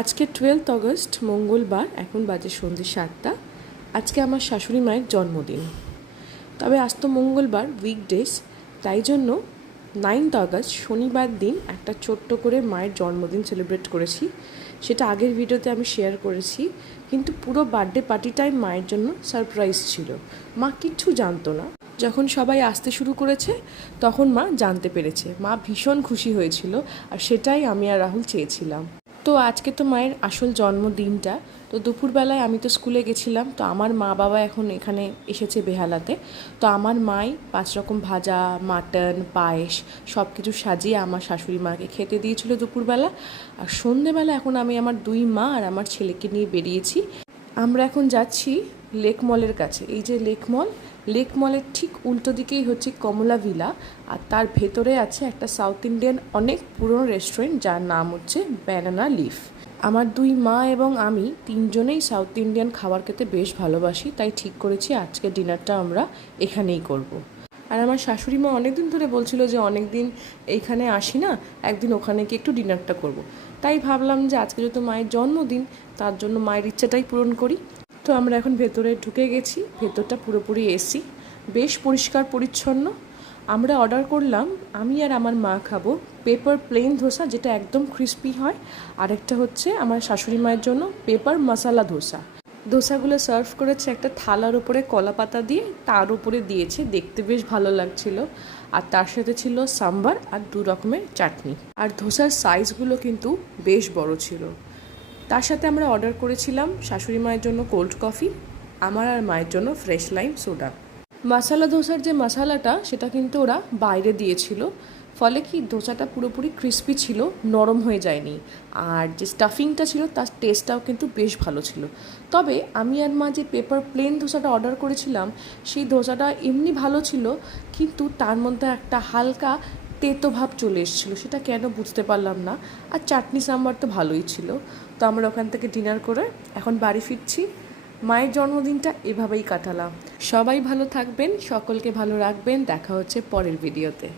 আজকে 12 অগস্ট মঙ্গলবার, এখন বাজে সন্ধ্যে 7টা। আজকে আমার শাশুড়ি মায়ের জন্মদিন। তবে আজ তো মঙ্গলবার, উইকডেজ, তাই জন্য 9 অগস্ট শনিবার দিন একটা ছোট্ট করে মায়ের জন্মদিন সেলিব্রেট করেছি। সেটা আগের ভিডিওতে আমি শেয়ার করেছি, কিন্তু পুরো বার্থডে পার্টিটাই মায়ের জন্য সারপ্রাইজ ছিল। মা কিচ্ছু জানতো না। যখন সবাই আসতে শুরু করেছে তখন মা জানতে পেরেছে। মা ভীষণ খুশি হয়েছিল, আর সেটাই আমি আর রাহুল চেয়েছিলাম। তো আজকে তো মায়ের আসল জন্মদিনটা। তো দুপুরবেলায় আমি তো স্কুলে গেছিলাম, তো আমার মা বাবা এখন এখানে এসেছে বেহালাতে। তো আমার মাই 5 রকম ভাজা, মাটন, পায়েস সব কিছু সাজিয়ে আমার শাশুড়ি মাকে খেতে দিয়েছিল দুপুরবেলা। আর সন্ধেবেলা এখন আমি আমার 2 মা আর আমার ছেলেকে নিয়ে বেরিয়েছি। আমরা এখন যাচ্ছি লেক মলের কাছে। এই যে লেক মলের ঠিক উল্টো দিকেই হচ্ছে কমলা ভিলা, আর তার ভেতরে আছে একটা সাউথ ইন্ডিয়ান অনেক পুরনো রেস্টুরেন্ট, যার নাম হচ্ছে ব্যানানা লিফ। আমার 2 মা এবং আমি 3জনেই সাউথ ইন্ডিয়ান খাবার খেতে বেশ ভালোবাসি, তাই ঠিক করেছি আজকে ডিনারটা আমরা এখানেই করব। আর আমার শাশুড়ি মা অনেকদিন ধরে বলছিল যে অনেক দিন এইখানে আসি না, একদিন ওখানে গিয়ে একটু ডিনারটা করব। তাই ভাবলাম যে আজকে যেহেতু মায়ের জন্মদিন, তার জন্য মায়ের ইচ্ছাটাই পূরণ করি। তো আমরা এখন ভেতরে ঢুকে গেছি। ভেতরটা পুরোপুরি এসি, বেশ পরিষ্কার পরিচ্ছন্ন। আমরা অর্ডার করলাম, আমি আর আমার মা খাবো পেপার প্লেন ধোসা, যেটা একদম ক্রিস্পি হয়। আরেকটা হচ্ছে আমার শাশুড়ি মায়ের জন্য পেপার মশালা ধোসা। ধোসাগুলো সার্ভ করেছে একটা থালার উপরে কলা পাতা দিয়ে, তার উপরে দিয়েছে, দেখতে বেশ ভালো লাগছিল। আর তার সাথে ছিল সাম্বার আর 2 রকমের চাটনি। আর ধোসার সাইজগুলো কিন্তু বেশ বড় ছিল। তার সাথে আমরা অর্ডার করেছিলাম শাশুড়ি মায়ের জন্য কোল্ড কফি, আমার আর মায়ের জন্য ফ্রেশ লাইম সোডা। মশালা ধোসার যে মশালাটা, সেটা কিন্তু ওরা বাইরে দিয়েছিল, ফলে কি ধোসাটা পুরোপুরি ক্রিস্পি ছিল, নরম হয়ে যায়নি। আর যে স্টাফিংটা ছিল তার টেস্টটাও কিন্তু বেশ ভালো ছিল। তবে আমি আর মা যে পেপার প্লেন ধোসাটা অর্ডার করেছিলাম, সেই ধোসাটা এমনি ভালো ছিল, কিন্তু তার মধ্যে একটা হালকা তেতো ভাব চলে এসেছিলো, সেটা কেন বুঝতে পারলাম না। আর চাটনি সাম্বার তো ভালোই ছিল। তো আমরা ওখান থেকে ডিনার করে এখন বাড়ি ফিরছি। মায়ের জন্মদিনটা এভাবেই কাটালাম। সবাই ভালো থাকবেন, সকলকে ভালো রাখবেন। দেখা হচ্ছে পরের ভিডিওতে।